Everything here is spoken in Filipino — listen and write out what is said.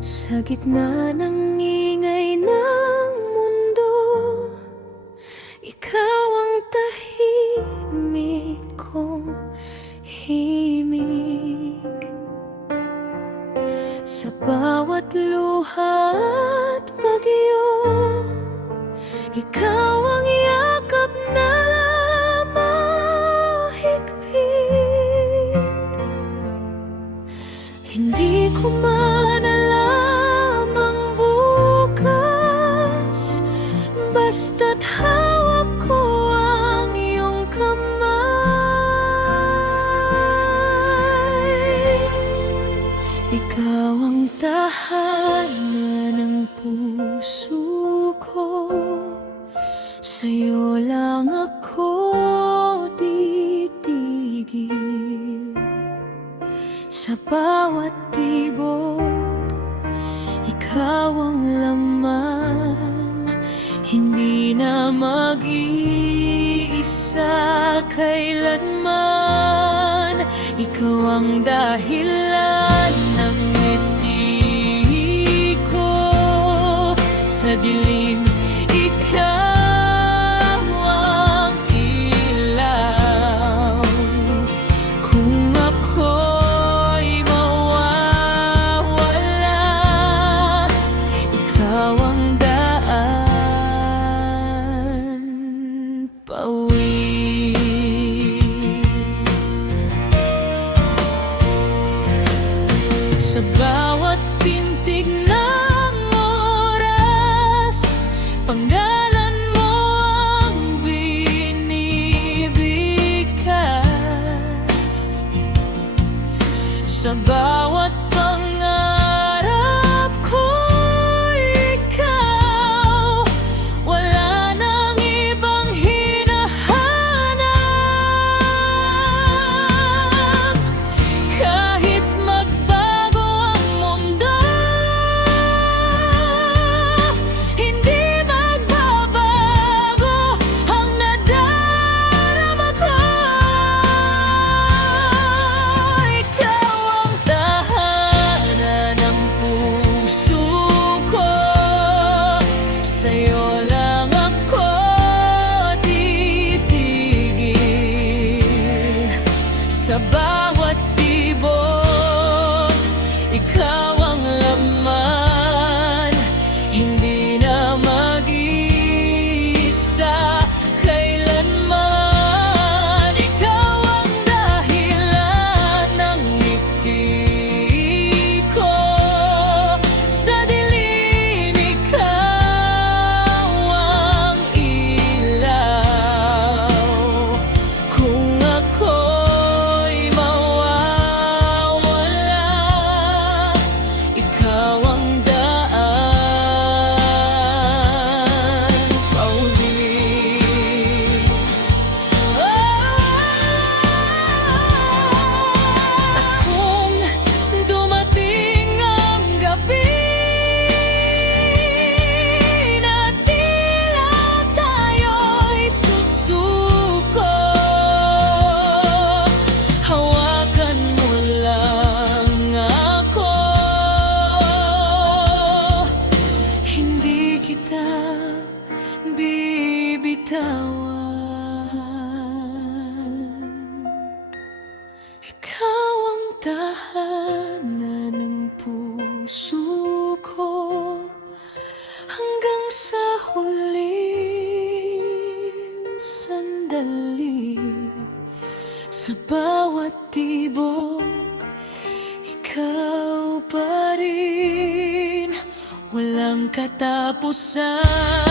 Sa gitna ng ingay ng mundo, ikaw ang tahimik kong himig. Sa bawat luha at bagyo, ikaw ang yakap na mahigpit. Hindi ko man alam ang bukas, basta't hawak ko ang iyong kamay. Ikaw ang tahanan ng puso ko, sa'yo lang ako titigil. Sa bawat tibok, ikaw ang laman. Hindi na mag-iisa kailanman. Ikaw ang dahilan ng ngiti ko sa dilim. Ikaw ang ilaw. Kung ako'y mawawala, ikaw ang daan pauwi. Sa bawat pintig ng oras, pangalan mo ang binibigkas. Sa bawat pangarap ko, ikaw, wala nang ibang hinahanap. Kahit magbago ang mundo, hindi magbabago ang nadarama ko. Ikaw ang tahanan ng puso ko, sa'yo lang ako titigil. Sa bawat tibok, ikaw ang laman. Hindi na mag-iisa kailanman. Ikaw ang dahilan ng ngiti ko sa dilim. Ikaw ang ilaw. Kung ako'y mawawala, ikaw ang daan pauwi. At kung dumating ang gabi na tila tayo'y susuko, hawakan mo lang ako. Hindi kita bibitawan. Ikaw ang tahanan ng puso ko hanggang sa huling sandali. Sa bawat tibok, ikaw pa rin, walang katapusan.